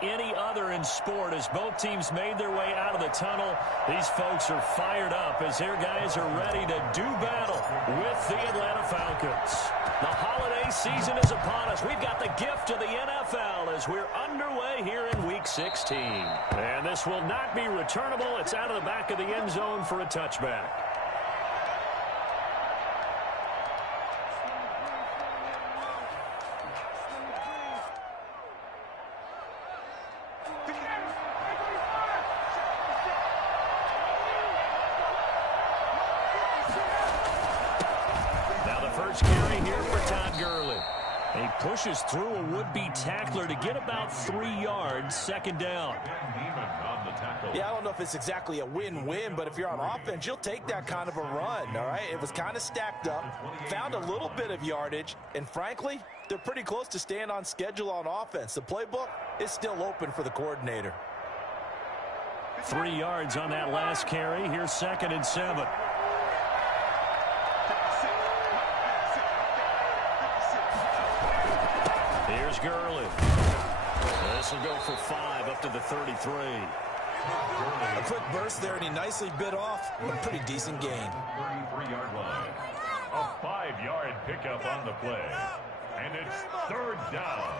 unlike any other in sport. As both teams made their way out of the tunnel, these folks are fired up as their guys are ready to do battle with the Atlanta Falcons. The holiday season is upon us. We've got the gift of the NFL as we're underway here in Week 16. And this will not be returnable. It's out of the back of the end zone for a touchback. Pushes through a would-be tackler to get about 3 yards, second down. Yeah, I don't know if it's exactly a win-win, but if you're on offense, you'll take that kind of a run, all right? It was kind of stacked up, found a little bit of yardage, and frankly, they're pretty close to staying on schedule on offense. The playbook is still open for the coordinator. 3 yards on that last carry. Here's 2nd and 7. Here's Gurley. This will go for 5 up to the 33. A quick burst there, and he nicely bit off a pretty decent gain. 33-yard line. A 5-yard pickup on the play. And it's 3rd down.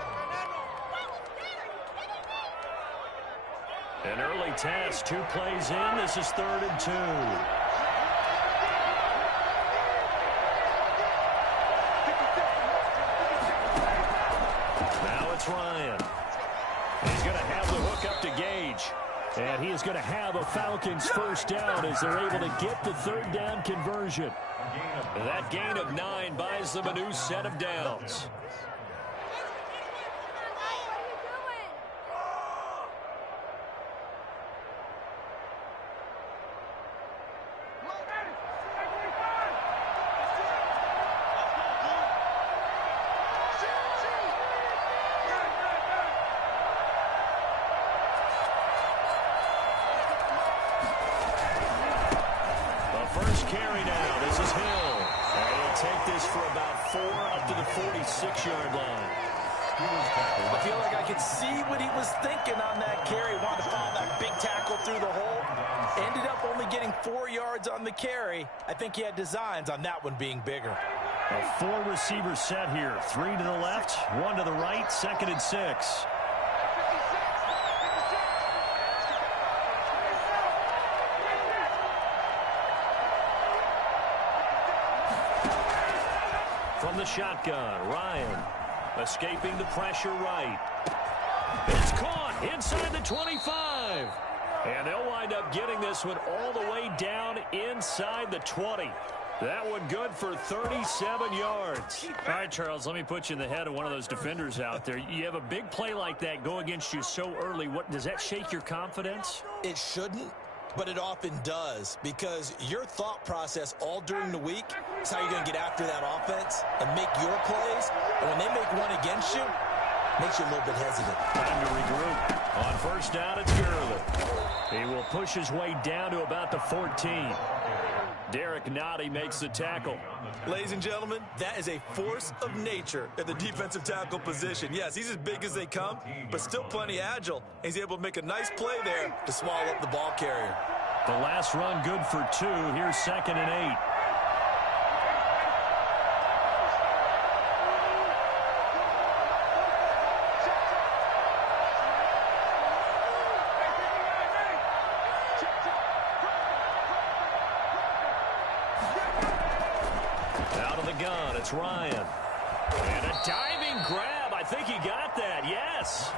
An early test. 2 plays in. This is 3rd and 2. Ryan. He's going to have the hook up to Gage. And he is going to have a Falcons first down as they're able to get the 3rd down conversion. That gain of 9 buys them a new set of downs. Carry now. This is Hill. And he'll take this for about 4 up to the 46-yard line. I feel like I could see what he was thinking on that carry. Wanted to follow that big tackle through the hole. Ended up only getting 4 yards on the carry. I think he had designs on that one being bigger. A 4-receiver set here. 3 to the left, 1 to the right, 2nd and 6. From the shotgun, Ryan escaping the pressure right. It's caught inside the 25. And they'll wind up getting this one all the way down inside the 20. That one good for 37 yards. All right, Charles, let me put you in the head of one of those defenders out there. You have a big play like that go against you so early. What does that shake your confidence? It shouldn't. But it often does, because your thought process all during the week is how you're going to get after that offense and make your plays. And when they make one against you, it makes you a little bit hesitant. Time to regroup. On first down, it's Gurley. He will push his way down to about the 14. Derek Nottie makes the tackle. Ladies and gentlemen, that is a force of nature at the defensive tackle position. Yes, he's as big as they come, but still plenty agile. He's able to make a nice play there to swallow up the ball carrier. The last run good for 2. Here's 2nd and 8. It's Ryan. And a diving grab. I think he got that. Yes.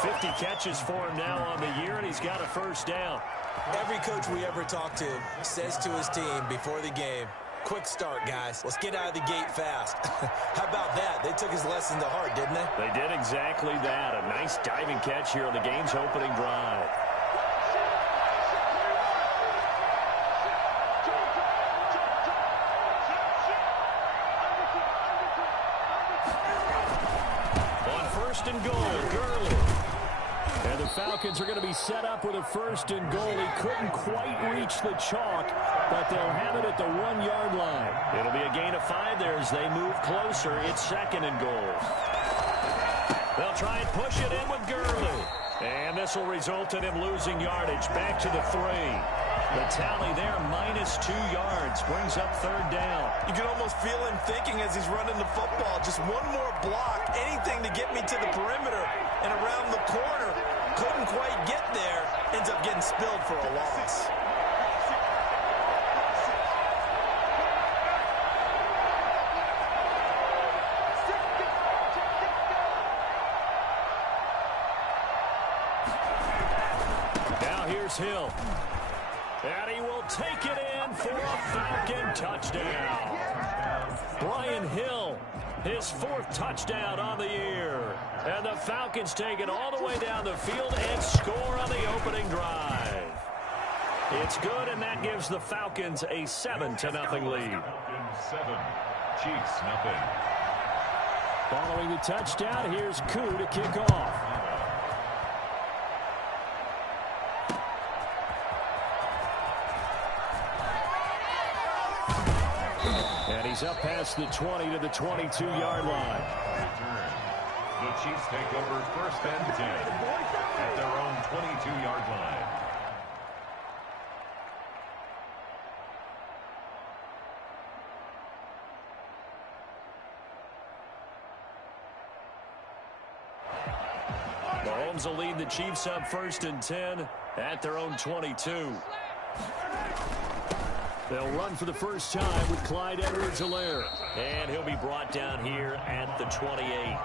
50 catches for him now on the year, and he's got a first down. Every coach we ever talk to says to his team before the game, quick start, guys. Let's get out of the gate fast. How about that? They took his lesson to heart, didn't they? They did exactly that. A nice diving catch here on the game's opening drive. And goal, Gurley. And the Falcons are going to be set up with a 1st and goal. He couldn't quite reach the chalk, but they'll have it at the 1-yard line. It'll be a gain of 5 there as they move closer. It's 2nd and goal. They'll try and push it in with Gurley. this will result in him losing yardage. Back to the 3. The tally there, -2 yards, brings up 3rd down. You can almost feel him thinking as he's running the football. Just one more block, anything to get me to the perimeter and around the corner. Couldn't quite get there. Ends up getting spilled for a loss. Here's Hill. And he will take it in for a Falcon touchdown. Brian Hill, his 4th touchdown on the year. And the Falcons take it all the way down the field and score on the opening drive. It's good, and that gives the Falcons a 7-0 lead. 7, Chiefs 0. Following the touchdown, here's Koo to kick off. And he's up past the 20 to the 22-yard line. The Chiefs take over 1st and 10 at their own 22-yard line. Mahomes will lead the Chiefs up 1st and 10 at their own 22. They'll run for the first time with Clyde Edwards-Helaire. And he'll be brought down here at the 28.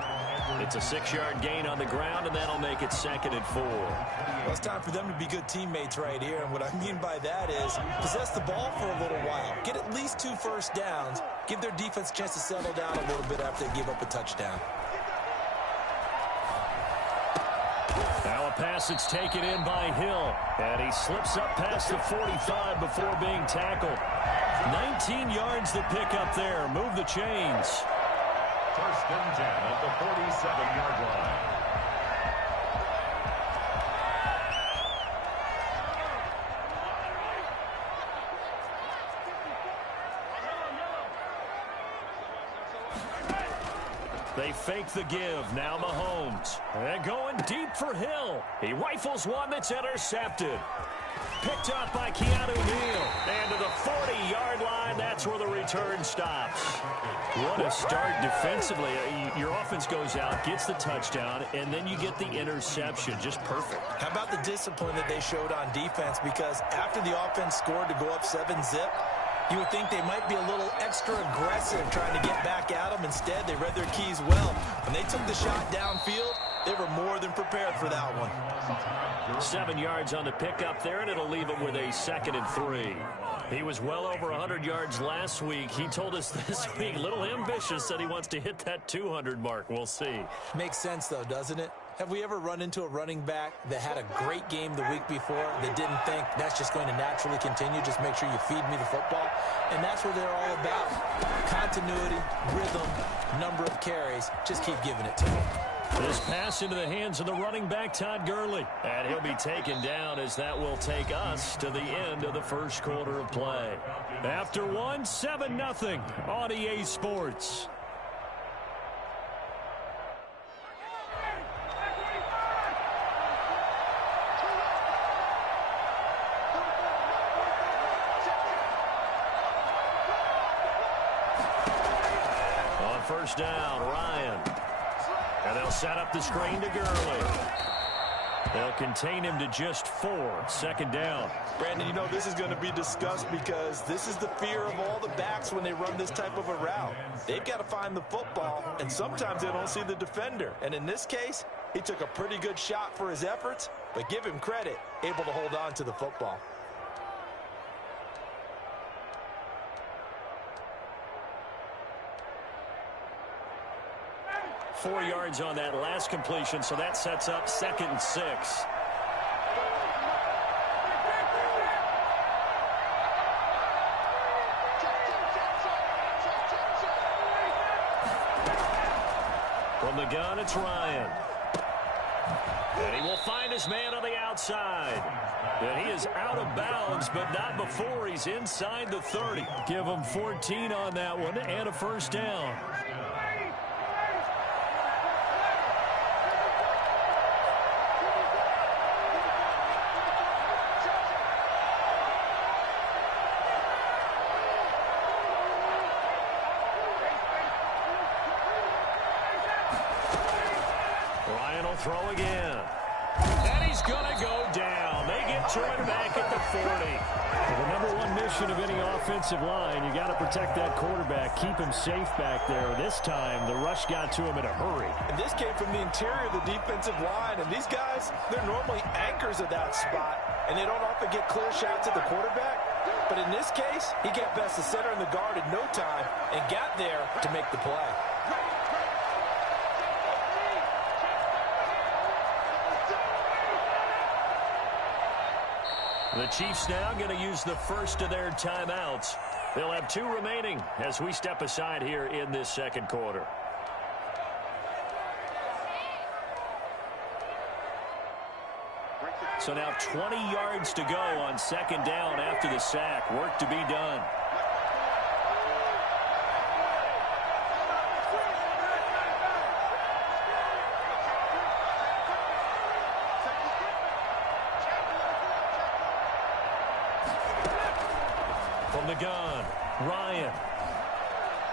It's a 6-yard gain on the ground, and that'll make it 2nd and 4. Well, it's time for them to be good teammates right here. And what I mean by that is possess the ball for a little while. Get at least 2 first downs. Give their defense a chance to settle down a little bit after they give up a touchdown. Now a pass that's taken in by Hill. And he slips up past the 45 before being tackled. 19 yards to pick up there. Move the chains. 1st and 10 at the 47-yard line. They fake the give. Now Mahomes. And going deep for Hill. He rifles one that's intercepted. Picked up by Keanu Neal. And to the 40-yard line, that's where the return stops. What a start defensively. Your offense goes out, gets the touchdown, and then you get the interception. Just perfect. How about the discipline that they showed on defense? Because after the offense scored to go up 7-zip, you would think they might be a little extra aggressive trying to get back at them. Instead, they read their keys well. When they took the shot downfield, they were more than prepared for that one. 7 yards on the pickup there, and it'll leave them with a 2nd and 3. He was well over 100 yards last week. He told us this week, a little ambitious, that he wants to hit that 200 mark. We'll see. Makes sense, though, doesn't it? Have we ever run into a running back that had a great game the week before that didn't think that's just going to naturally continue? Just make sure you feed me the football. And that's what they're all about. Continuity, rhythm, number of carries. Just keep giving it to them. This pass into the hands of the running back, Todd Gurley. And he'll be taken down as that will take us to the end of the first quarter of play. After one, 7-0 on EA Sports. On first down, Ryan. And they'll set up the screen to Gurley. They'll contain him to just 4. 2nd down. Brandon, you know this is going to be discussed because this is the fear of all the backs when they run this type of a route. They've got to find the football, and sometimes they don't see the defender. And in this case, he took a pretty good shot for his efforts, but give him credit, able to hold on to the football. Four yards on that last completion, so that sets up 2nd and 6. From the gun, it's Ryan. And he will find his man on the outside. And he is out of bounds, but not before he's inside the 30. Give him 14 on that one and a first down. They'll throw again. And he's going to go down. They get to him back at the 40. Well, the number one mission of any offensive line, you got to protect that quarterback, keep him safe back there. This time, the rush got to him in a hurry. And this came from the interior of the defensive line. And these guys, they're normally anchors of that spot, and they don't often get clear shots at the quarterback. But in this case, he got past the center and the guard in no time and got there to make the play. The Chiefs now going to use the first of their timeouts. They'll have 2 remaining as we step aside here in this second quarter. So now 20 yards to go on second down after the sack. Work to be done. From the gun, Ryan.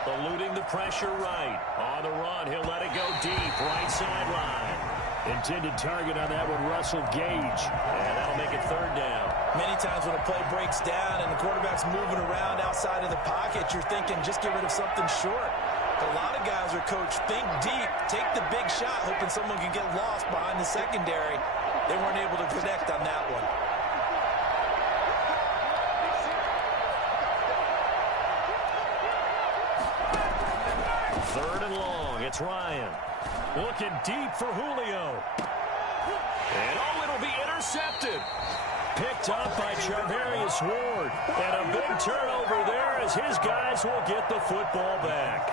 Eluding the pressure right. On the run, he'll let it go deep. Right sideline. Intended target on that one, Russell Gage. And that'll make it third down. Many times when a play breaks down and the quarterback's moving around outside of the pocket, you're thinking just get rid of something short. But a lot of guys are coached, think deep, take the big shot, hoping someone can get lost behind the secondary. They weren't able to connect on that one. Third and long, it's Ryan. Looking deep for Julio. And it'll be intercepted. Picked up by Charvarius Ward. And a big turnover there as his guys will get the football back.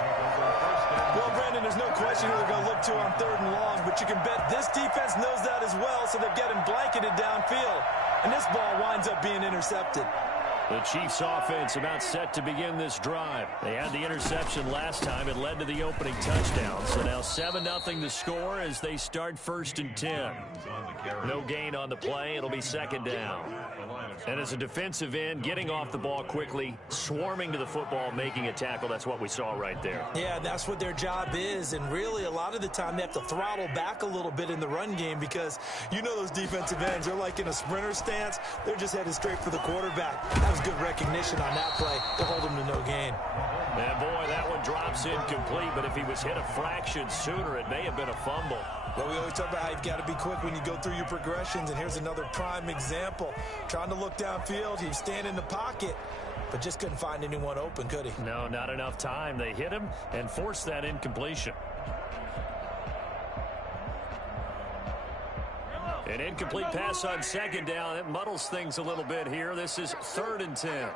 Well, Brandon, there's no question who they're going to look to on third and long, but you can bet this defense knows that as well, so they're getting blanketed downfield. And this ball winds up being intercepted. The Chiefs offense about set to begin this drive. They had the interception last time. It led to the opening touchdown. So now 7-0 the score as they start 1st and 10. No gain on the play. It'll be second down. And as a defensive end, getting off the ball quickly, swarming to the football, making a tackle, that's what we saw right there. Yeah, that's what their job is. And really, a lot of the time, they have to throttle back a little bit in the run game because you know those defensive ends, they're like in a sprinter stance. They're just headed straight for the quarterback. That was good recognition on that play to hold him to no gain. And boy, that one drops incomplete, but if he was hit a fraction sooner, it may have been a fumble. Well, we always talk about how you've got to be quick when you go through your progressions, and here's another prime example. Trying to look downfield, he was standing in the pocket, but just couldn't find anyone open, could he? No, not enough time. They hit him and forced that incompletion. An incomplete pass on second down. It muddles things a little bit here. This is 3rd and 10.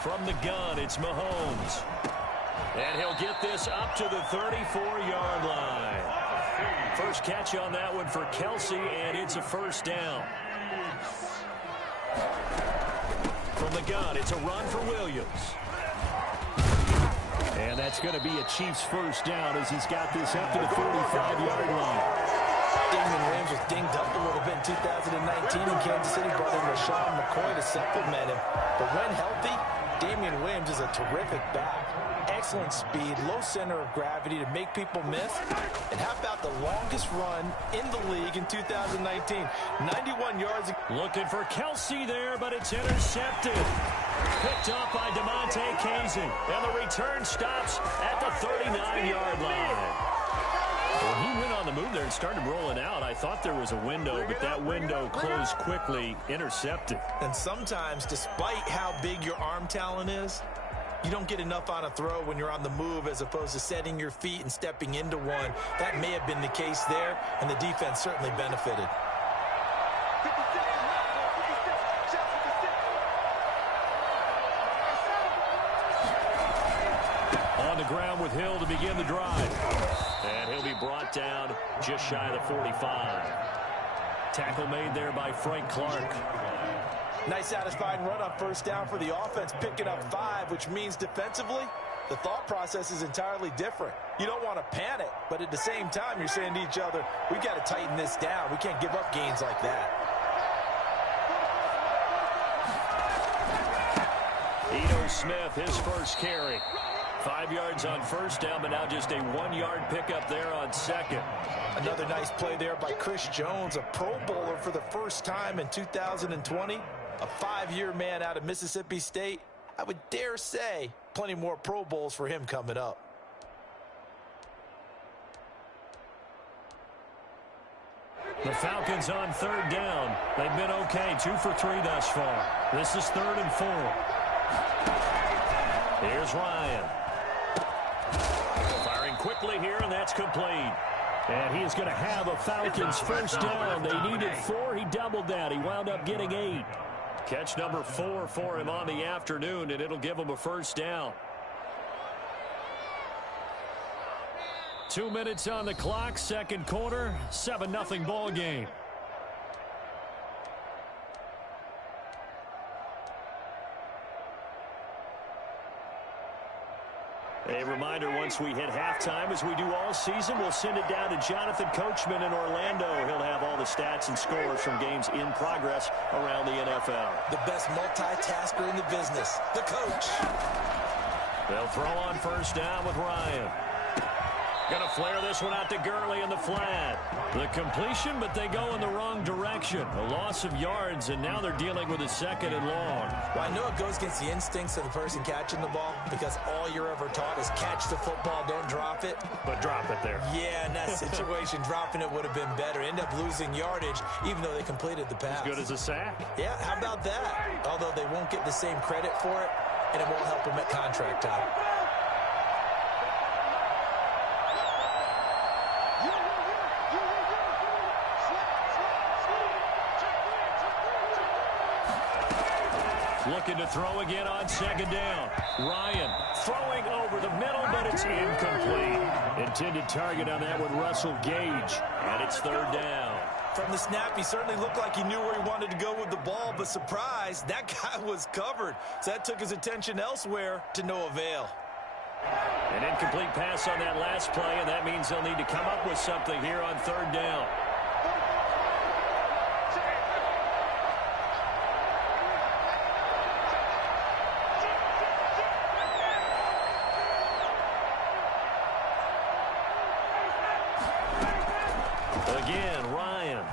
From the gun, it's Mahomes. And he'll get this up to the 34-yard line. First catch on that one for Kelsey, and it's a first down. From the gun, it's a run for Williams. And that's going to be a Chiefs first down as he's got this up to the 45-yard line. Damian Williams was dinged up a little bit in 2019 in Kansas City, brought in LaShawn McCoy to supplement him. But when healthy, Damian Williams is a terrific back. Excellent speed, low center of gravity to make people miss. And how about the longest run in the league in 2019? 91 yards. Looking for Kelsey there, but it's intercepted. Picked up by DeMonte Kazin. And the return stops at the 39-yard line. Well, he went on the move there and started rolling out. I thought there was a window, but that window closed quickly, intercepted. And sometimes, despite how big your arm talent is, you don't get enough on a throw when you're on the move as opposed to setting your feet and stepping into one. That may have been the case there, and the defense certainly benefited. On the ground with Hill to begin the drive. And he'll be brought down just shy of the 45. Tackle made there by Frank Clark. Nice satisfying run on first down for the offense, picking up 5, which means defensively, the thought process is entirely different. You don't want to panic, but at the same time, you're saying to each other, we've got to tighten this down. We can't give up gains like that. Ito Smith, his first carry. 5 yards on first down, but now just a 1-yard pickup there on second. Another nice play there by Chris Jones, a Pro Bowler for the first time in 2020. A 5-year man out of Mississippi State. I would dare say plenty more Pro Bowls for him coming up. The Falcons on third down. They've been okay, 2 for 3 thus far. This is 3rd and 4. Here's Ryan. Firing quickly here, and that's complete. And he is going to have a Falcons first down. They needed 4. He doubled that. He wound up getting 8. Catch number 4 for him on the afternoon, and it'll give him a first down. 2 minutes on the clock, second quarter, 7-0 ball game. A reminder, once we hit halftime, as we do all season, we'll send it down to Jonathan Coachman in Orlando. He'll have all the stats and scores from games in progress around the NFL. The best multitasker in the business, the coach. They'll throw on first down with Ryan. Going to flare this one out to Gurley in the flat. The completion, but they go in the wrong direction. A loss of yards, and now they're dealing with a 2nd and long. Well, I know it goes against the instincts of the person catching the ball because all you're ever taught is catch the football, don't drop it. But drop it there. Yeah, in that situation, dropping it would have been better. End up losing yardage, even though they completed the pass. As good as a sack. Yeah, how about that? Although they won't get the same credit for it, and it won't help them at contract time. Looking to throw again on second down. Ryan throwing over the middle, but it's incomplete. Intended target on that one, Russell Gage. And it's 3rd down. From the snap, he certainly looked like he knew where he wanted to go with the ball, but surprise, that guy was covered. So that took his attention elsewhere to no avail. An incomplete pass on that last play, and that means they'll need to come up with something here on 3rd down. Again, Ryan.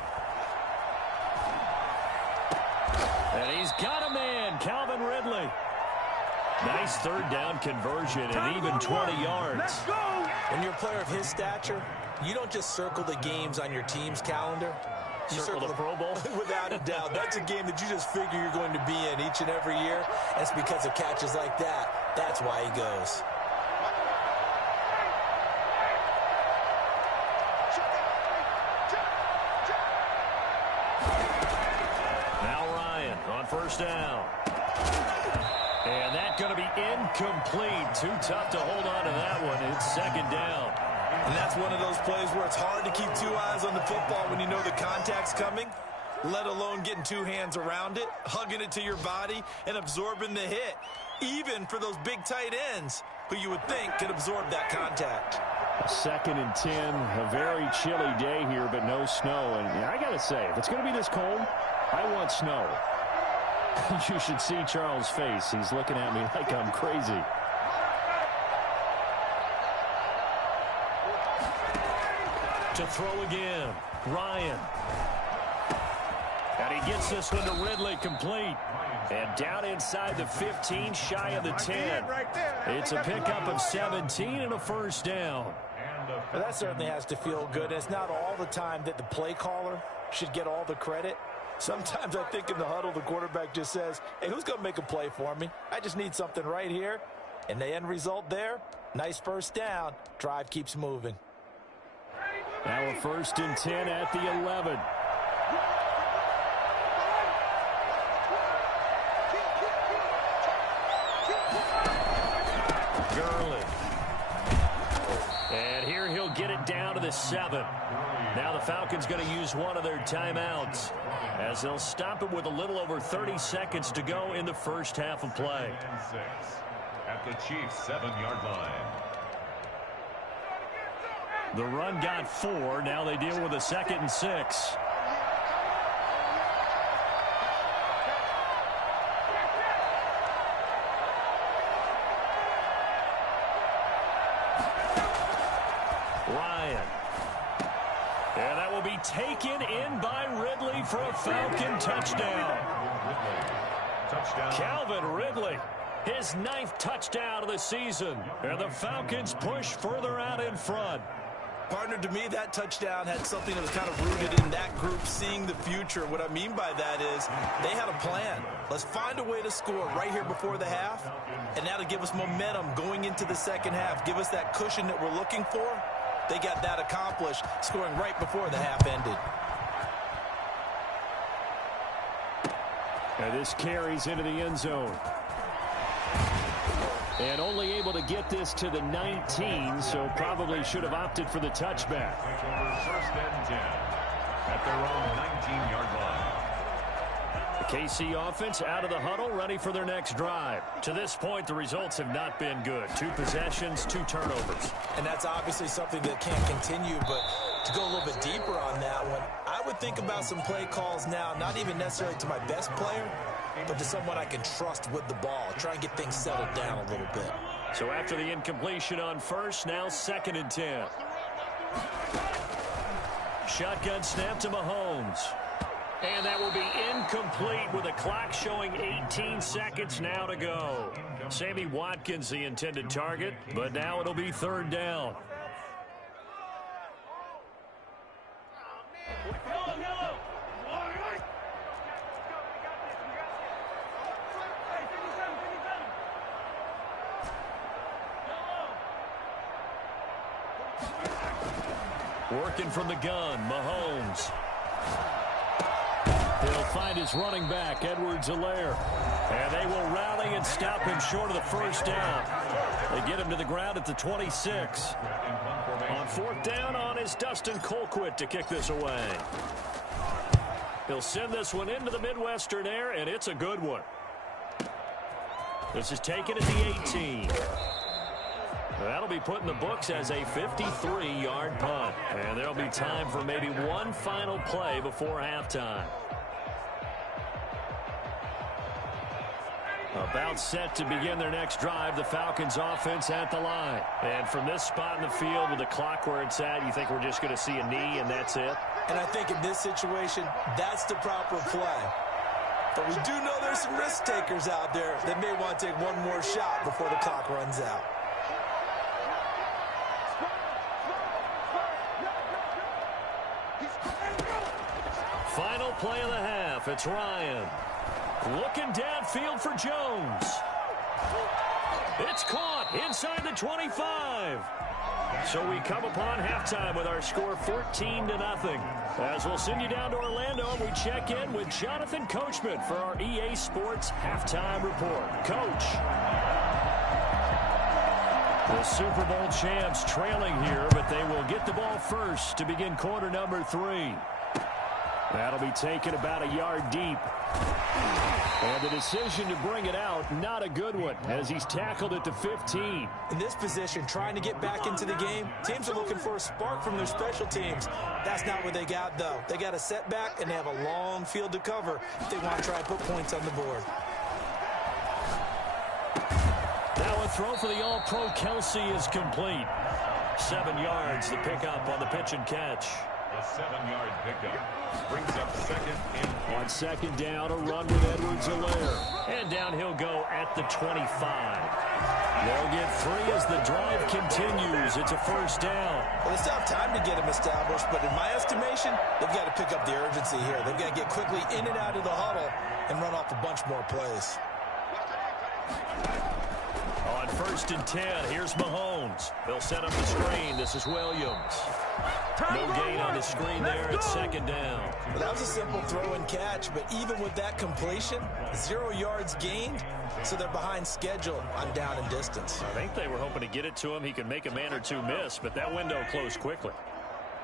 And he's got a man, Calvin Ridley. Nice 3rd down conversion and even 20 yards. When you're a player of his stature, you don't just circle the games on your team's calendar. You circle the Pro Bowl? Without a doubt. That's a game that you just figure you're going to be in each and every year. And it's because of catches like that. That's why he goes. First down. And that's going to be incomplete. Too tough to hold on to that one. It's 2nd down. And that's one of those plays where it's hard to keep 2 eyes on the football when you know the contact's coming, let alone getting 2 hands around it, hugging it to your body, and absorbing the hit. Even for those big tight ends who you would think could absorb that contact. 2nd and 10, a very chilly day here, but no snow. And I got to say, if it's going to be this cold, I want snow. You should see Charles' face. He's looking at me like I'm crazy. To throw again, Ryan. And he gets this one to Ridley complete. And down inside the 15, shy of the 10. It's a pickup of 17 and a first down. Well, that certainly has to feel good. It's not all the time that the play caller should get all the credit. Sometimes I think in the huddle, the quarterback just says, hey, who's going to make a play for me? I just need something right here. And the end result there, nice first down. Drive keeps moving. Now a 1st and 10 at the 11. Gurley. And here he'll get it down to the 7. Now the Falcons going to use one of their timeouts as they'll stop it with a little over 30 seconds to go in the first half of play. At the Chiefs' 7-yard line. The run got 4. Now they deal with a 2nd and 6. taken in by Ridley for a Falcon touchdown. Calvin Ridley, his 9th touchdown of the season. And the Falcons push further out in front. Partner, to me, that touchdown had something that was kind of rooted in that group seeing the future. What I mean by that is they had a plan. Let's find a way to score right here before the half, and that'll give us momentum going into the second half, give us that cushion that we're looking for. They got that accomplished, scoring right before the half ended. And this carries into the end zone. And only able to get this to the 19, so probably should have opted for the touchback. First and 10 at their own 19-yard line. The KC offense out of the huddle, ready for their next drive. To this point, the results have not been good. 2 possessions, 2 turnovers. And that's obviously something that can't continue, but to go a little bit deeper on that one, I would think about some play calls now, not even necessarily to my best player, but to someone I can trust with the ball. Try and get things settled down a little bit. So after the incompletion on first, now 2nd and 10. Shotgun snap to Mahomes. And that will be incomplete with the clock showing 18 seconds now to go. Sammy Watkins the intended target, but now it'll be 3rd down. Working from the gun, Mahomes. He'll find his running back, Edwards-Helaire. And they will rally and stop him short of the 1st down. They get him to the ground at the 26. On 4th down is Dustin Colquitt to kick this away. He'll send this one into the Midwestern air, and it's a good one. This is taken at the 18. That'll be put in the books as a 53-yard punt. And there'll be time for maybe one final play before halftime. About set to begin their next drive, the Falcons offense at the line. And from this spot in the field with the clock where it's at, you think we're just going to see a knee and that's it? And I think in this situation, that's the proper play. But we do know there's some risk takers out there that may want to take one more shot before the clock runs out. Final play of the half. It's Ryan. Looking downfield for Jones. It's caught inside the 25. So we come upon halftime with our score 14-0. As we'll send you down to Orlando, we check in with Jonathan Coachman for our EA Sports Halftime Report. Coach. The Super Bowl champs trailing here, but they will get the ball first to begin quarter number 3. That'll be taken about a yard deep. And the decision to bring it out, not a good one, as he's tackled at the 15. In this position, trying to get back into the game, teams are looking for a spark from their special teams. That's not what they got, though. They got a setback, and they have a long field to cover if they want to try and put points on the board. Now a throw for the All-Pro Kelsey is complete. 7 yards, the pickup on the pitch and catch. A 7-yard pickup brings up 2nd and 10. On 2nd down, a run with Edwards-Helaire. And down he'll go at the 25. They'll get 3 as the drive continues. It's a 1st down. Well, they still have time to get him established, but in my estimation, they've got to pick up the urgency here. They've got to get quickly in and out of the huddle and run off a bunch more plays. On 1st and 10, here's Mahomes. They'll set up the screen. This is Williams. No gain on the screen there. It's 2nd down. Well, that was a simple throw and catch, but even with that completion, 0 yards gained, so they're behind schedule on down and distance. I think they were hoping to get it to him. He could make a man or two miss, but that window closed quickly.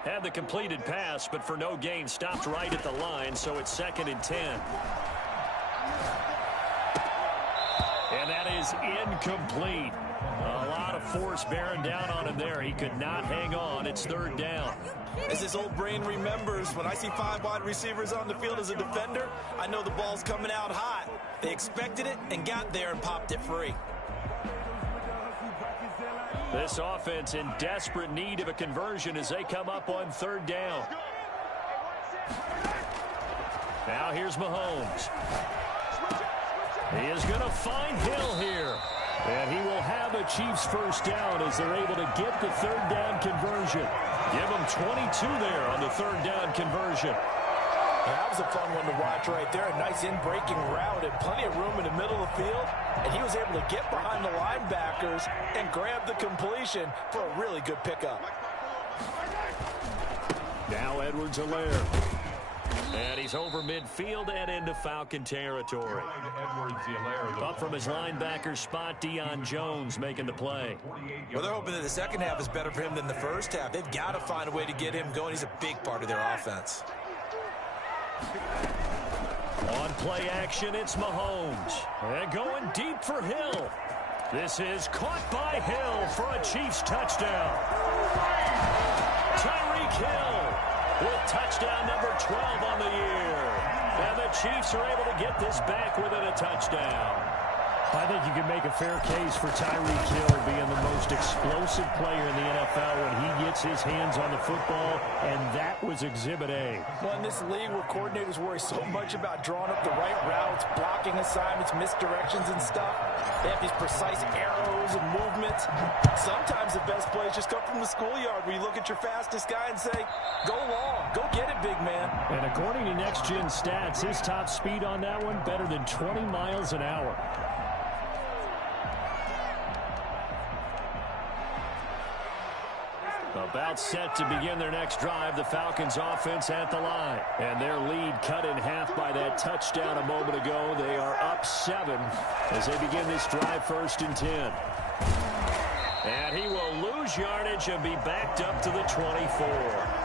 Had the completed pass, but for no gain, stopped right at the line, so it's 2nd and 10. And that is incomplete. A lot of force bearing down on him there. He could not hang on. It's 3rd down. As his old brain remembers, when I see 5 wide receivers on the field as a defender, I know the ball's coming out hot. They expected it and got there and popped it free. This offense in desperate need of a conversion as they come up on 3rd down. Now here's Mahomes. He is going to find Hill here. And he will have a Chiefs first down as they're able to get the third down conversion. Give them 22 there on the third down conversion. That was a fun one to watch right there. A nice in-breaking route and plenty of room in the middle of the field. And he was able to get behind the linebackers and grab the completion for a really good pickup. Now Edwards-Helaire. And he's over midfield and into Falcon territory. Up from his linebacker spot, Deion Jones making the play. Well, they're hoping that the second half is better for him than the first half. They've got to find a way to get him going. He's a big part of their offense. On play action, it's Mahomes. And going deep for Hill. This is caught by Hill for a Chiefs touchdown. Tyreek Hill with touchdown number 12 on the year. And the Chiefs are able to get this back within a touchdown. I think you can make a fair case for Tyreek Hill being the most explosive player in the NFL when he gets his hands on the football, and that was Exhibit A. Well, in this league where coordinators worry so much about drawing up the right routes, blocking assignments, misdirections and stuff, they have these precise arrows and movements. Sometimes the best plays just come from the schoolyard where you look at your fastest guy and say, go long, go get it, big man. And according to Next Gen Stats, his top speed on that one, better than 20 miles an hour. About set to begin their next drive, the Falcons offense at the line. And their lead cut in half by that touchdown a moment ago. They are up 7 as they begin this drive 1st and 10. And he will lose yardage and be backed up to the 24.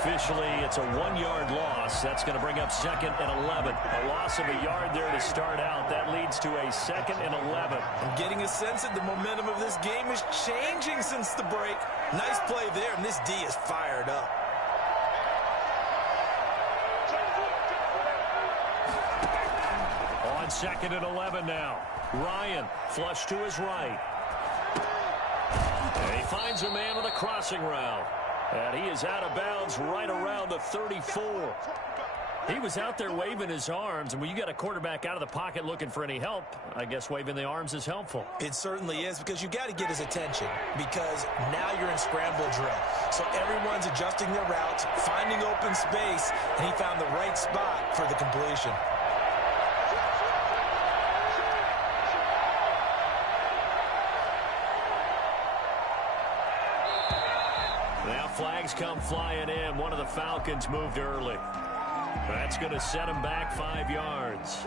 Officially, it's a 1-yard loss. That's going to bring up 2nd and 11. A loss of a yard there to start out. That leads to a 2nd and 11. I'm getting a sense that the momentum of this game is changing since the break. Nice play there, and this D is fired up. On 2nd and 11 now. Ryan flush to his right. And he finds a man with a crossing route. And he is out of bounds right around the 34. He was out there waving his arms, and when you got a quarterback out of the pocket looking for any help, I guess waving the arms is helpful. It certainly is, because you got to get his attention, because now you're in scramble drill. So everyone's adjusting their routes, finding open space, and he found the right spot for the completion. Now flags come flying in. One of the Falcons moved early. That's going to set him back 5 yards.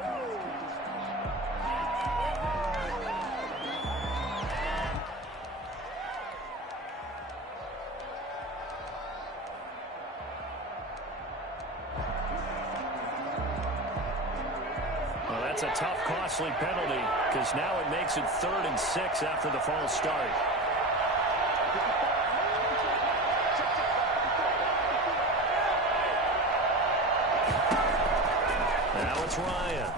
Well, that's a tough, costly penalty, because now it makes it 3rd and 6 after the false start. Now it's Ryan.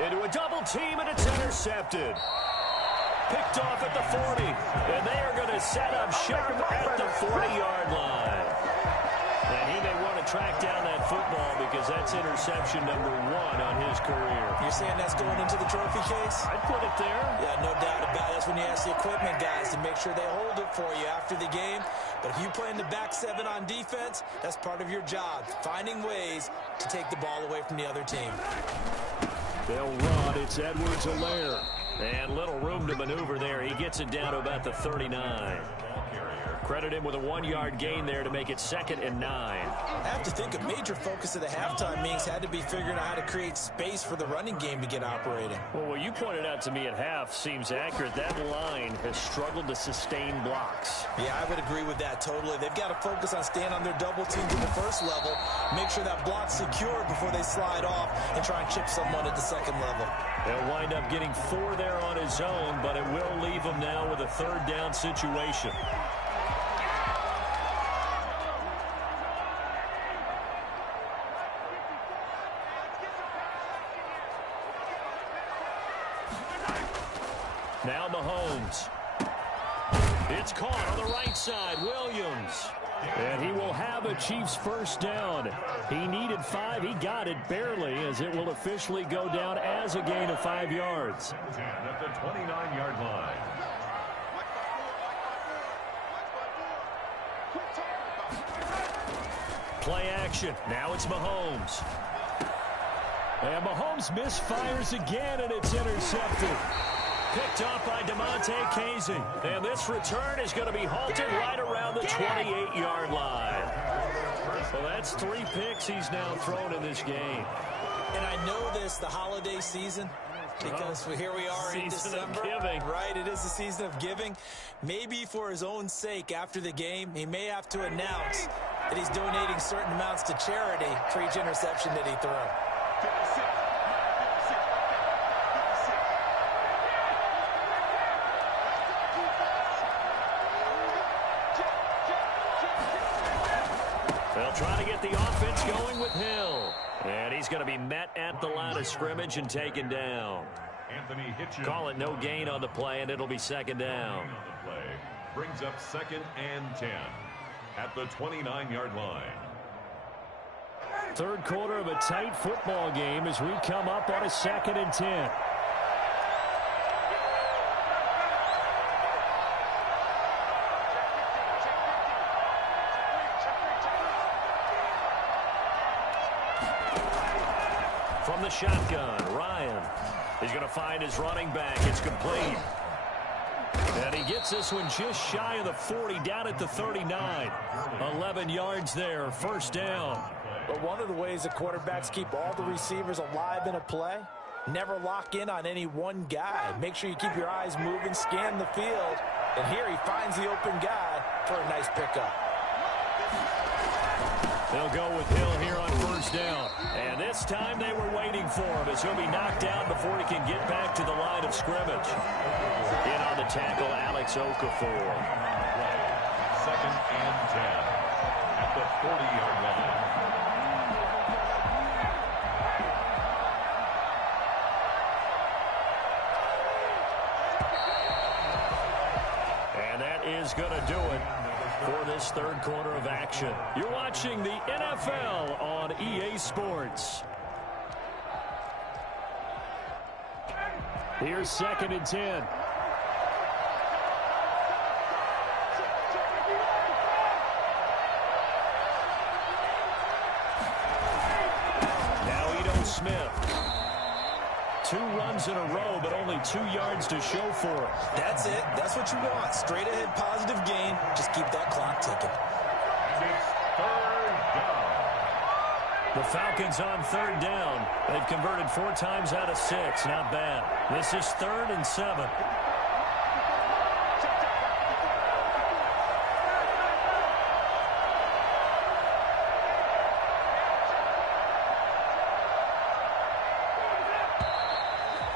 Into a double team, and it's intercepted. Picked off at the 40. And they are going to set up shop at the 40-yard line. And he may want to track down that football because that's interception number 1 on his career. You're saying that's going into the trophy case? I'd put it there. Yeah, no doubt about it. That's when you ask the equipment guys to make sure they hold it for you after the game. But if you play in the back 7 on defense, that's part of your job, finding ways to take the ball away from the other team. They'll run. It's Edwards-Helaire. And little room to maneuver there. He gets it down to about the 39. Credit him with a 1-yard gain there to make it 2nd and 9. I have to think a major focus of the halftime meetings had to be figuring out how to create space for the running game to get operating. Well, what you pointed out to me at half seems accurate. That line has struggled to sustain blocks. Yeah, I would agree with that totally. They've got to focus on staying on their double teams at the first level, make sure that block's secure before they slide off and try and chip someone at the second level. They'll wind up getting 4 there on his own, but it will leave him now with a 3rd down situation. Now Mahomes. It's caught on the right side. Williams. And he will have a Chiefs first down. He needed 5. He got it barely, as it will officially go down as a gain of 5 yards. 10 at the 29-yard line. Play action. Now it's Mahomes. And Mahomes misfires again, and it's intercepted. Picked off by Damontae Kazee. And this return is going to be halted right around the 28-yard line. Well, that's 3 picks he's now thrown in this game. And I know this, the holiday season, because here we are in December. Season of giving. Right, it is the season of giving. Maybe for his own sake after the game, he may have to announce that he's donating certain amounts to charity for each interception that he throws. They'll try to get the offense going with Hill. And he's going to be met at the line of scrimmage and taken down. Anthony Hitchens. Call it no gain on the play, and it'll be second down. On the play brings up 2nd and 10 at the 29-yard line. Third quarter of a tight football game as we come up on a 2nd and 10. From the shotgun, Ryan is going to find his running back. It's complete. And he gets this one just shy of the 40, down at the 39. 11 yards there, first down. But one of the ways the quarterbacks keep all the receivers alive in a play, never lock in on any one guy. Make sure you keep your eyes moving, scan the field. And here he finds the open guy for a nice pickup. They'll go with Hill here on first down. And this time they were waiting for him, as he'll be knocked down before he can get back to the line of scrimmage. In on the tackle, Alex Okafor. 2nd and 10 at the 40-yard line. And that is going to do it for this third quarter of action. You're watching the NFL on EA Sports. Here's 2nd and 10. Now Ito Smith. 2 runs in a row, but only 2 yards to show for it. That's it. That's what you want. Straight ahead, positive gain. Just keep that clock ticking. It's 3rd down. The Falcons on 3rd down. They've converted 4 times out of 6. Not bad. This is 3rd and 7.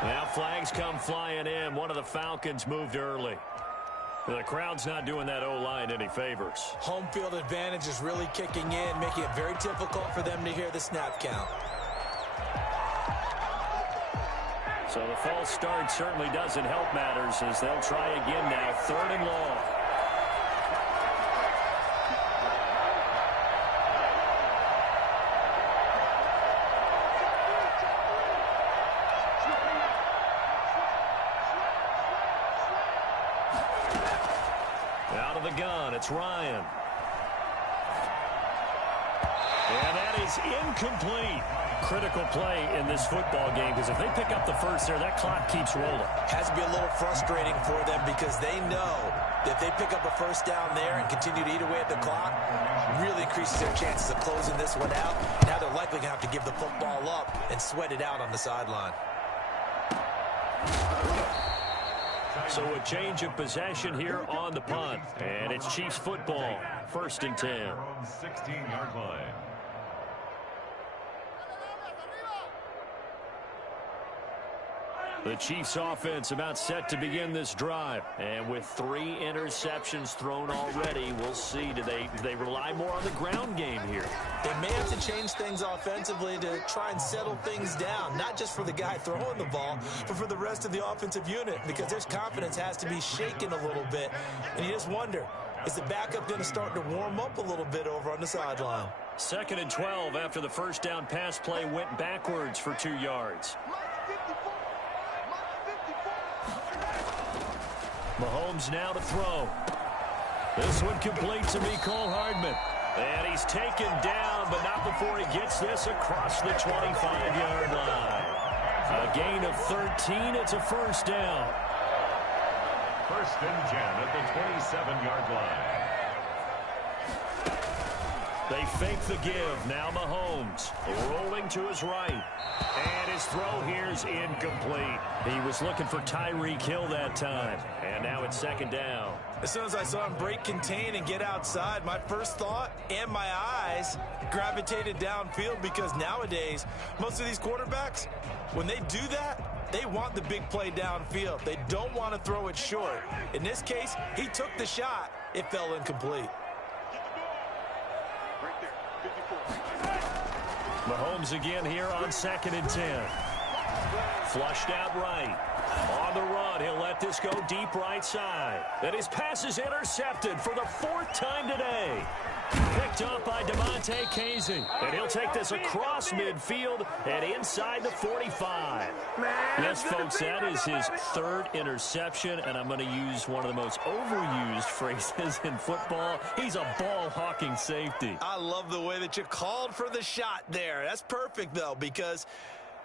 Now flags come flying in. One of the Falcons moved early. The crowd's not doing that O-line any favors. Home field advantage is really kicking in, making it very difficult for them to hear the snap count. So the false start certainly doesn't help matters, as they'll try again now. 3rd and long. Out of the gun, it's Ryan. And that is incomplete. Critical play in this football game, because if they pick up the first there, that clock keeps rolling. Has to be a little frustrating for them, because they know that if they pick up a first down there and continue to eat away at the clock, really increases their chances of closing this one out. Now they're likely going to have to give the football up and sweat it out on the sideline. So a change of possession here on the punt. And it's Chiefs football, 1st and 10. Their own 16-yard line. The Chiefs offense about set to begin this drive. And with 3 interceptions thrown already, we'll see. Do they rely more on the ground game here? They may have to change things offensively to try and settle things down, not just for the guy throwing the ball, but for the rest of the offensive unit, because their confidence has to be shaken a little bit. And you just wonder, Is the backup going to start to warm up a little bit over on the sideline? 2nd and 12 after the first down pass play went backwards for 2 yards. Mahomes now to throw. This one complete to Mecole Hardman. And he's taken down, but not before he gets this across the 25-yard line. A gain of 13. It's a first down. 1st and 10 at the 27-yard line. They fake the give. Now Mahomes rolling to his right. And his throw here's incomplete. He was looking for Tyreek Hill that time. And now it's 2nd down. As soon as I saw him break contain and get outside, my first thought and my eyes gravitated downfield, because nowadays, most of these quarterbacks, when they do that, they want the big play downfield. They don't want to throw it short. In this case, he took the shot. It fell incomplete. Mahomes again here on 2nd and 10. Flushed out right. On the run, he'll let this go deep right side. And his pass is intercepted for the 4th time today. Picked up by DeMonte Casey. And he'll take this across midfield and inside the 45. Yes, folks, that is his 3rd interception, and I'm going to use one of the most overused phrases in football. He's a ball-hawking safety. I love the way that you called for the shot there. That's perfect, though, because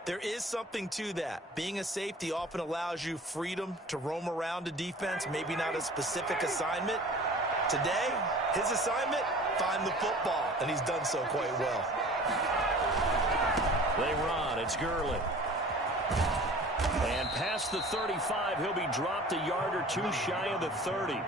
there is something to that. Being a safety often allows you freedom to roam around a defense, maybe not a specific assignment. Today, his assignment, find the football, and he's done so quite well. They run. It's Gurley. And past the 35, he'll be dropped a yard or 2 shy of the 30.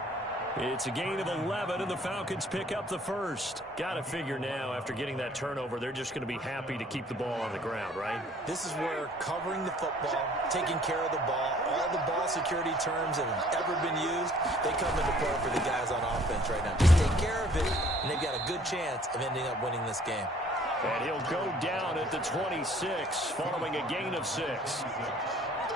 It's a gain of 11, and the Falcons pick up the first. Got to figure now, after getting that turnover, they're just going to be happy to keep the ball on the ground, right? This is where covering the football, taking care of the ball, all the ball security terms that have ever been used, they come into play for the guys on offense right now. Just take care of it, and they've got a good chance of ending up winning this game. And he'll go down at the 26, following a gain of 6.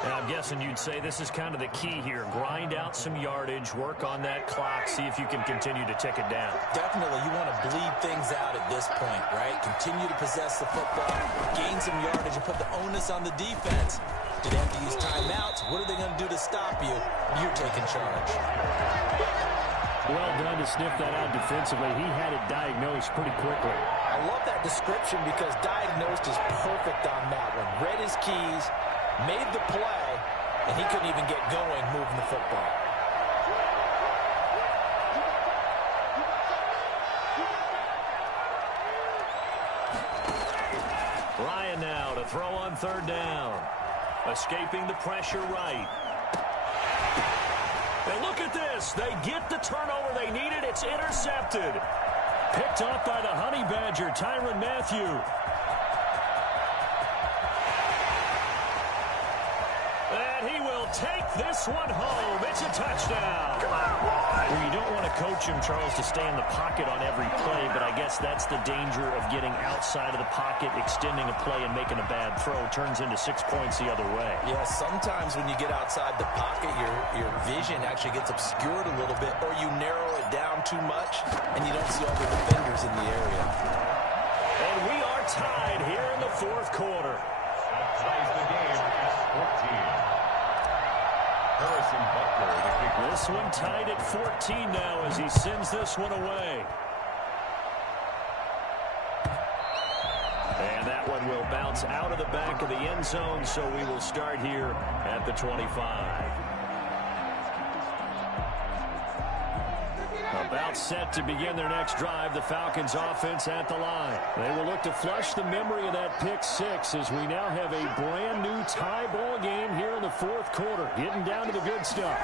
And I'm guessing you'd say this is kind of the key here. Grind out some yardage, work on that clock, see if you can continue to tick it down. Definitely, you want to bleed things out at this point, right? Continue to possess the football, gain some yardage, and put the onus on the defense. Do they have to use timeouts? What are they going to do to stop you? You're taking charge. Well done to sniff that out defensively. He had it diagnosed pretty quickly. I love that description, because diagnosed is perfect on that one. Read his keys, made the play, and he couldn't even get going moving the football. Ryan now to throw on 3rd down. Escaping the pressure right. And look at this. They get the turnover they needed. It's intercepted. Picked up by the Honey Badger, Tyrann Mathieu. And he will take this one home. It's a touchdown. Come on, boy. Well, you don't want to coach him, Charles, to stay in the pocket on every play, but I guess that's the danger of getting outside of the pocket, extending a play, and making a bad throw. Turns into 6 points the other way. Yeah, sometimes when you get outside the pocket, your vision actually gets obscured a little bit, or you narrow it down too much, and you don't see all the defenders in the area. And we are tied here in the 4th quarter. That ties the game. It's 14. Harrison Butker, the kicker. This one tied at 14 now as he sends this one away. And that one will bounce out of the back of the end zone, so we will start here at the 25. About set to begin their next drive, the Falcons offense at the line. They will look to flush the memory of that pick 6 as we now have a brand new tie ball game here in the 4th quarter, getting down to the good stuff.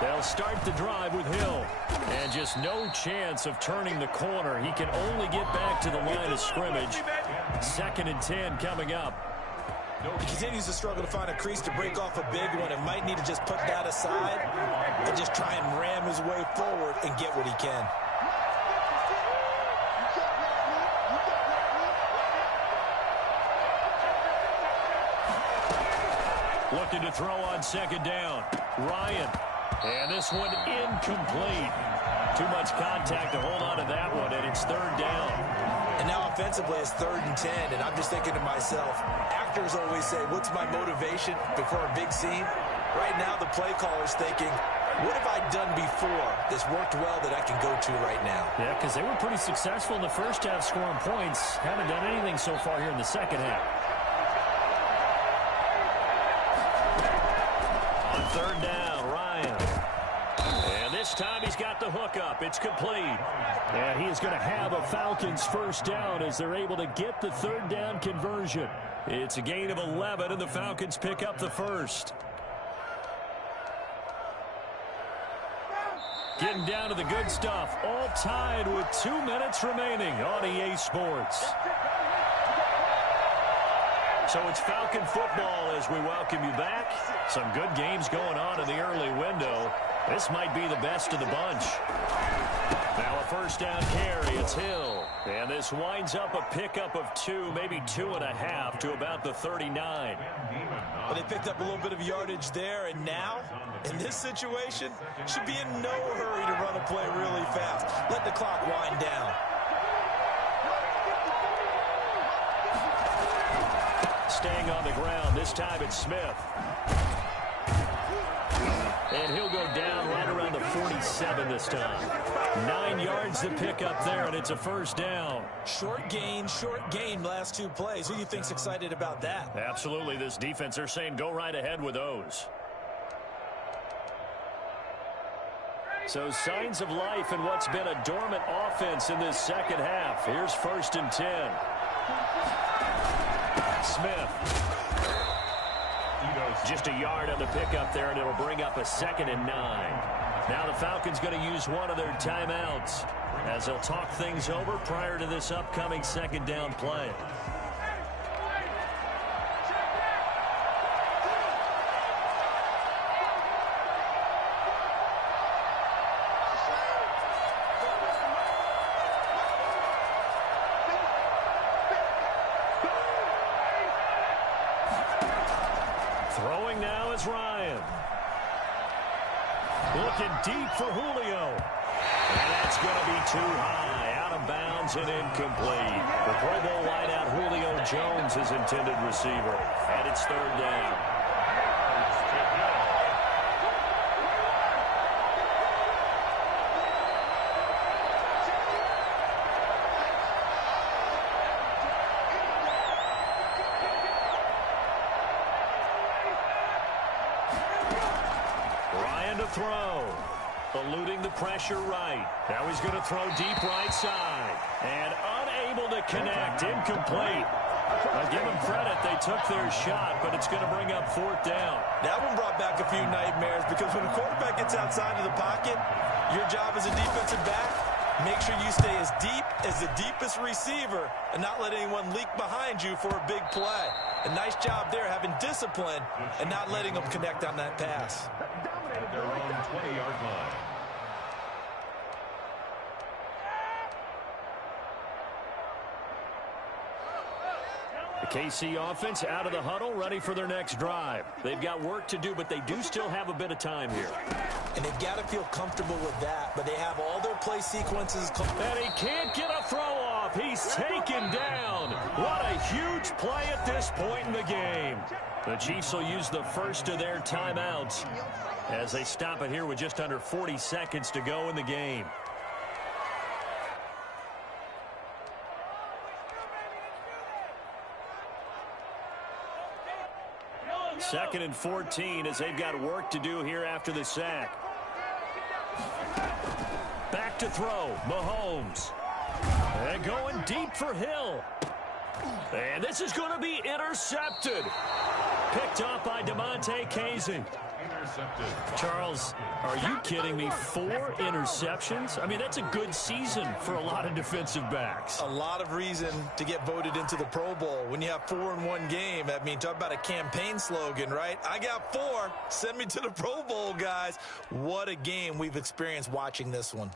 They'll start the drive with Hill, and just no chance of turning the corner. He can only get back to the line of scrimmage. 2nd and 10 coming up. He continues to struggle to find a crease to break off a big one, and might need to just put that aside and just try and ram his way forward and get what he can. Looking to throw on 2nd down. Ryan. And this one incomplete. Too much contact to hold on to that one, and it's third down. And now offensively, it's 3rd and 10, and I'm just thinking to myself, actors always say, what's my motivation before a big scene? Right now, the play caller's thinking, what have I done before that's worked well that I can go to right now? Yeah, because they were pretty successful in the first half scoring points. Haven't done anything so far here in the second half. On third down, Ryan. And this time he's got the hook up. It's complete. And he is going to have a Falcons first down as they're able to get the third down conversion. It's a gain of 11, and the Falcons pick up the first. Getting down to the good stuff. All tied with 2 minutes remaining on EA Sports. So it's Falcon football as we welcome you back. Some good games going on in the early window. This might be the best of the bunch. Now a first down carry. It's Hill. And this winds up a pickup of 2, maybe 2.5 to about the 39. Well, they picked up a little bit of yardage there, and now, in this situation, should be in no hurry to run a play really fast. Let the clock wind down. Staying on the ground. This time it's Smith. And he'll go down right around the 47 this time. 9 yards to pick up there, and it's a first down. Short gain last 2 plays. Who do you think's excited about that? Absolutely. This defense, they're saying go right ahead with those. So signs of life in what's been a dormant offense in this second half. Here's 1st and 10. Smith. Just a yard on the pickup there, and it'll bring up a 2nd and 9. Now the Falcons going to use one of their timeouts as they'll talk things over prior to this upcoming 2nd down play. Throwing now is Ryan. Looking deep for Julio. And that's going to be too high. Out of bounds and incomplete. The Pro Bowl wideout Julio Jones is intended receiver. And it's 3rd down. Throw. Eluding the pressure right. Now he's going to throw deep right side. And unable to connect. Incomplete. I'll give them credit. They took their shot, but it's going to bring up 4th down. That one brought back a few nightmares because when a quarterback gets outside of the pocket, your job as a defensive back, make sure you stay as deep as the deepest receiver and not let anyone leak behind you for a big play. A nice job there having discipline and not letting them connect on that pass. At their own 20-yard line. The KC offense out of the huddle, ready for their next drive. They've got work to do, but they do still have a bit of time here. And they've got to feel comfortable with that, but they have all their play sequences. And he can't get a throw off. He's taken down. What a huge play at this point in the game. The Chiefs will use the first of their timeouts as they stop it here with just under 40 seconds to go in the game. Second and 14 as they've got work to do here after the sack. Back to throw, Mahomes. And going deep for Hill. And this is going to be intercepted. Picked up by DeMonte Casey. Charles, are you kidding me? 4 interceptions? I mean, that's a good season for a lot of defensive backs. A lot of reason to get voted into the Pro Bowl. When you have 4 in one game, I mean, talk about a campaign slogan, right? I got 4. Send me to the Pro Bowl, guys. What a game we've experienced watching this one.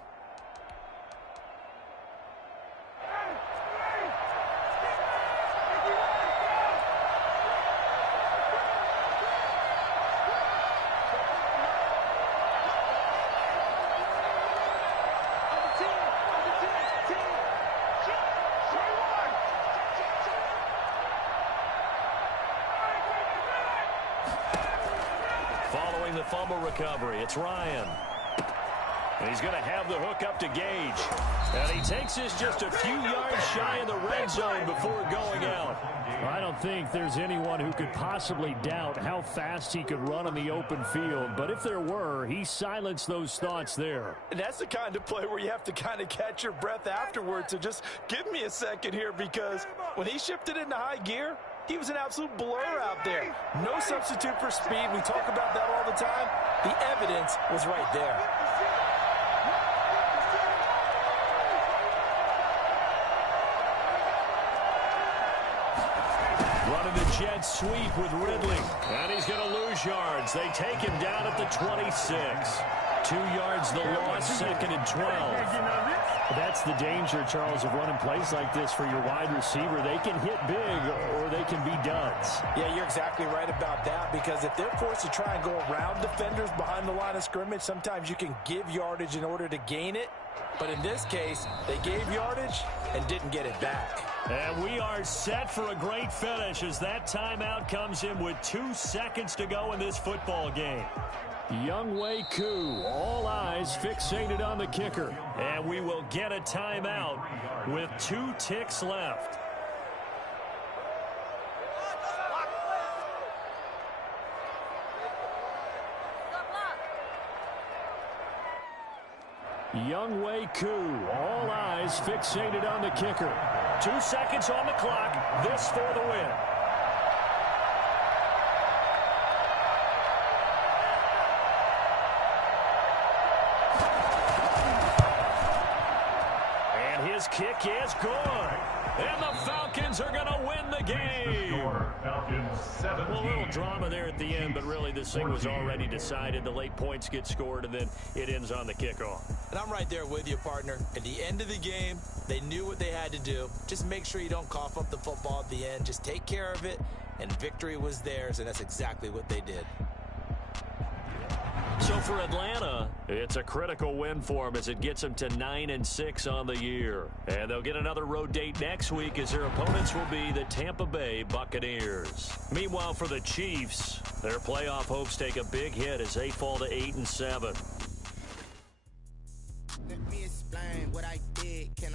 following the fumble recovery. It's Ryan. And he's going to have the hook up to Gage. And he takes this just a few yards shy of the red zone before going out. I don't think there's anyone who could possibly doubt how fast he could run on the open field. But if there were, he silenced those thoughts there. And that's the kind of play where you have to kind of catch your breath afterwards. So just give me a second here, because when he shifted into high gear, he was an absolute blur out there. No substitute for speed. We talk about that all the time. The evidence was right there. Running the jet sweep with Ridley. And he's going to lose yards. They take him down at the 26. 2 yards the loss, 2nd and 12. That's the danger, Charles, of running plays like this for your wide receiver. They can hit big or they can be duds. Yeah, you're exactly right about that, because if they're forced to try and go around defenders behind the line of scrimmage, sometimes you can give yardage in order to gain it. But in this case, they gave yardage and didn't get it back. And we are set for a great finish as that timeout comes in with 2 seconds to go in this football game. Younghoe Koo, all eyes fixated on the kicker. And we will get a timeout with 2 ticks left. Younghoe Koo, all eyes fixated on the kicker. 2 seconds on the clock. This for the win. And his kick is good. And the Falcons are going to win the game. A little drama there at the end, but really this thing was already decided. The late points get scored, and then it ends on the kickoff. And I'm right there with you, partner. At the end of the game, they knew what they had to do. Just make sure you don't cough up the football at the end. Just take care of it, and victory was theirs, and that's exactly what they did. So for Atlanta, it's a critical win for them as it gets them to 9-6 on the year. And they'll get another road date next week as their opponents will be the Tampa Bay Buccaneers. Meanwhile, for the Chiefs, their playoff hopes take a big hit as they fall to 8-7. Let me explain what I did. Can I